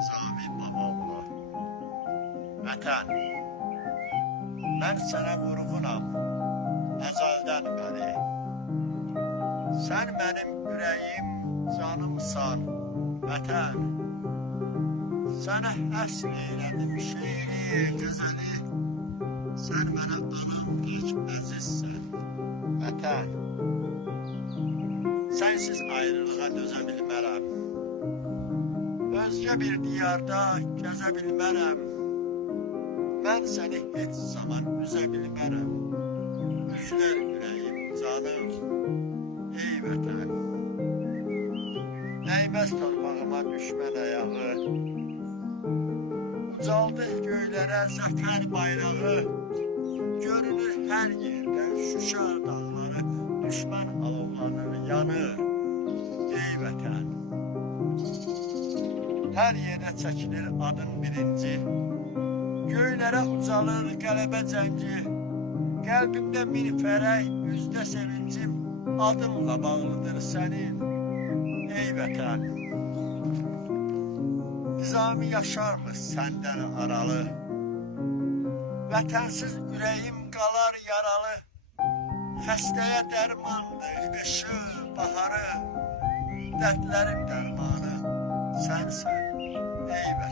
Nizami Babaoğlu. Vətən, mən sənə vurğunam əzəldən bəri. Sən mənim ürəyim, canımsan, vətən. Sənə həsr eylədim şeiri, gözəli. Sən mənə anam tək əzizsən, vətən. Sənsiz ayrılığa dözə bilmərəm. Özgə bir diyarda gəzə bilmərəm. Mən səni heç zaman üzə bilmərəm. Üzülər ürəyim, canım, ey vətən. Dəyməz torpağıma düşmən ayağı. Ucaldı göylərə zəfər bayrağı. Görünür hər yerdən Şuşa dağları, düşmən alovlanır, yanır, ey vətən. Hər yerdə çəkilir adın birinci. Göylərə ucalır qələbə cəngi. Qəlbimdə bir fərəh, üzdə sevincim. Adımla bağlıdır sənin, ey vətən. Nizami yaşarmı səndən aralı? Vətənsiz ürəyim qalar yaralı. Xəstəyə dərmandır qışı, baharı. Dərdlərin dərmanı sənsən, ey vətən.